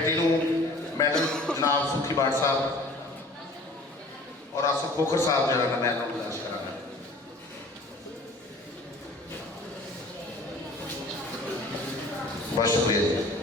व्यक्ति को मैडम जनाब सुखी बाट साहब और आसफ खोखर साहब जो मैं गुजारिश कराना। बहुत शुक्रिया जी।